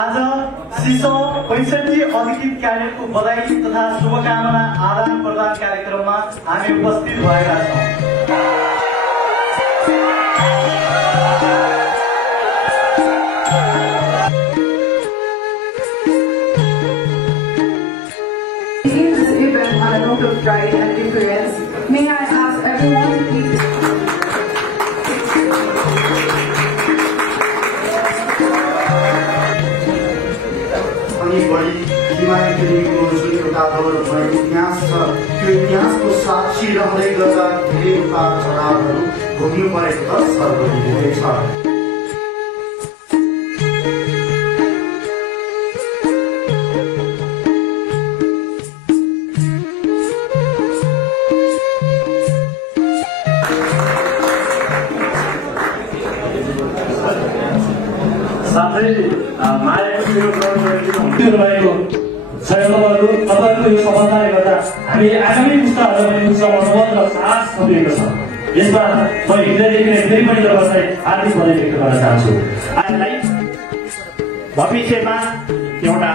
आज सिसो 65 अधिकृत क्याडेटको बधाई तथा शुभकामना आदान प्रदान कार्यक्रममा हामी उपस्थित भएका छौं। This event on a note of pride and reverence, may I ask everyone to please बढी हिमालयको जुन एउटा दौड इतिहास छ त्यो इतिहासको साक्षी रहँदै गर्दा धेरै उतार चढावहरू भोग्नु परेको त सर्वैले छ। साथै मायाको रहेको सहयोगहरू तपाईँको यो सफलताले गर्दा हामी आगामी पुस्ताहरूलाई पनि उत्साह र साहस थपिएको छ। यसमा म हृदयदेखि नै फेरि पनि तपाईँलाई हार्दिक बधाई व्यक्त गर्न चाहन्छु। आजलाई भविष्यमा एउटा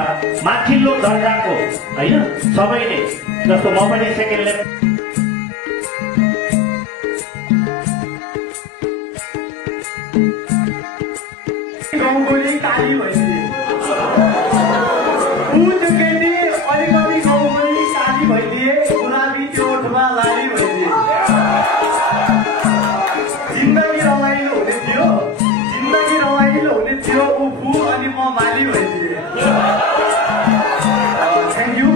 माथिल्लो दर्जाको हैन सबैले जस्तो म पनि सेकेन्ड लेभल गाउँकोले काली भइदिए ऊ त्यो केटी अलिकति गाउँकोले काली भइदिए गुलाबी त्यो ओठमा लाली भइदिए जिन्दगी रमाइलो हुने थियो ऊ फु अनि म माली भइदिए। Thank you.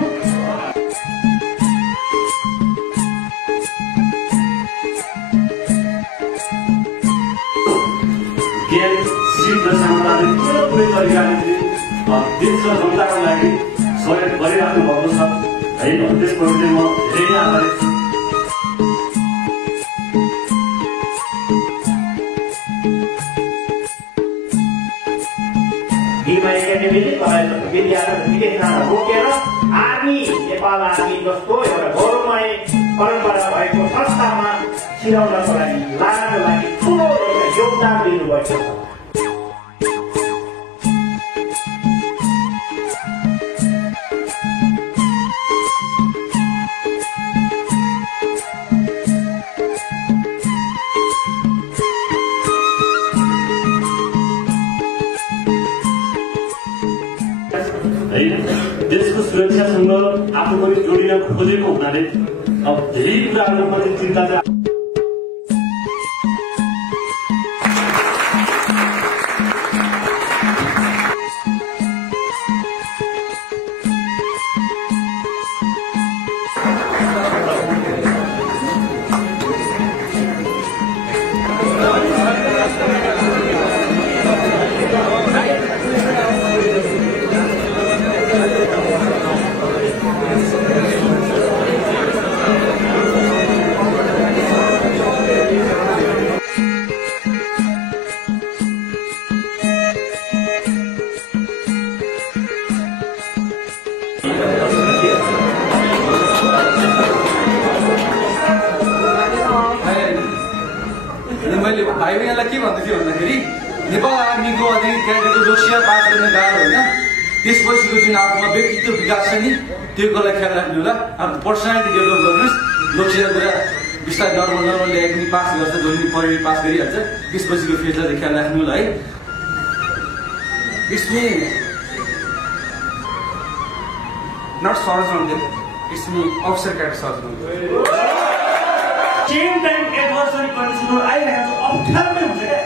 पुरै परिकारले देश र जनताको लागि सहयोग गरिराख्नु भएको छ है। त्यसको चाहिँ म धेरै आभारी छु। भीमा एकाडेमीले तपाईँहरूको विद्यार्थी विद्यार्थीलाई रोकेर आर्मी नेपाल आर्मी जस्तो एउटा गौरवमय परम्परा भएको संस्थामा छिराउनको लागि लानको लागि ठुलो एउटा योगदान दिनुभएको छ। देशको सुरक्षासँग आफू पनि जोडिन खोजेको हुनाले अब धेरै कुराहरूको पनि चिन्ता छ। मैले भाइ बहिनीलाई के भन्दै थियो भन्दाखेरि नेपाल आर्मीको अतिरिक्त क्याडेटको लोकसेवा पास गर्न गाह्रो होइन। त्यसपछिको जुन आफ्नो व्यक्तित्व विकास छ नि त्योको लागि ख्याल राख्नु होला। अब पर्सनालिटी डेभलप गर्नुहोस्। लोकसेवा कुरा बिस्तारै नर्मल ल्याए पनि पास गर्छ, जसले पढेर पास गरिहाल्छ। त्यसपछिको फेजलाई ख्याल राख्नु होला है। It's me not surgeon, it's me officer cadet surgeon. Same time adversary कन्डिसनहरू आइरहेको छ, अप्ठ्यारो नै हुन्छ क्या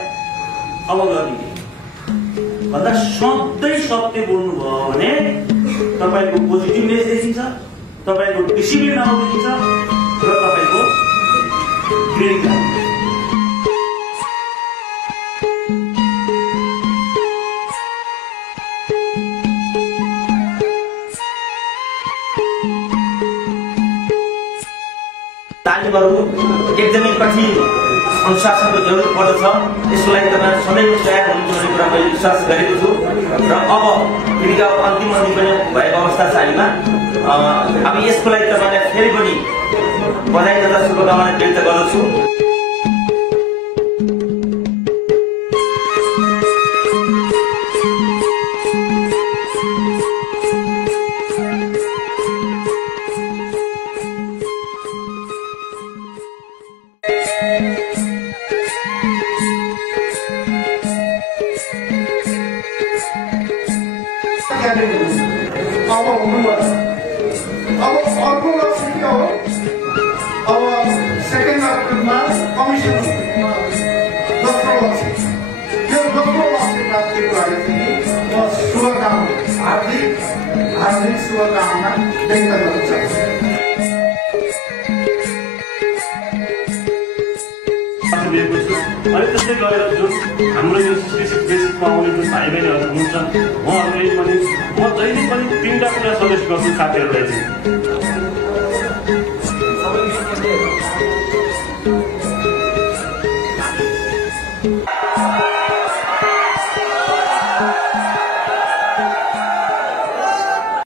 अब गर्ने भन्दा सधैँ सत्य बोल्नुभयो भने तपाईँको पोजिटिभनेस देखिन्छ, तपाईँको डिसिप्लिन देखिन्छ र तपाईँको क्रेडिट। तालिमहरू एकदमै कठिन अनुशासनको जरुरत पर्दछ। यसको लागि तपाईँ सधैँ तयार हुनुहुन्छ भन्ने कुरा मैले विश्वास गरेको छु र अब फेरि अन्तिम पनि भएको अवस्था छ हामीमा। अब यसको लागि तपाईँलाई फेरि पनि बधाई तथा शुभकामना व्यक्त गर्दछु। क्याडेट हुनु अब हुनुभयो। अब अर्को लक्ष्य के हो? अब सेकेन्ड अक्टोबरमा कमिसन दोस्रो लक्ष्य। यो दोस्रो लक्ष्य प्राप्तिको लागि चाहिँ म शुभकामना हार्दिक शुभकामना व्यक्त गर्न चाहन्छु। अनि त्यस्तै गरेर जुन हाम्रो यो देशमा आउने जुन भाइ बहिनीहरू हुनुहुन्छ उहाँहरूले पनि म जहिले पनि 3टा कुरा सजेस्ट गर्छु साथीहरूलाई चाहिँ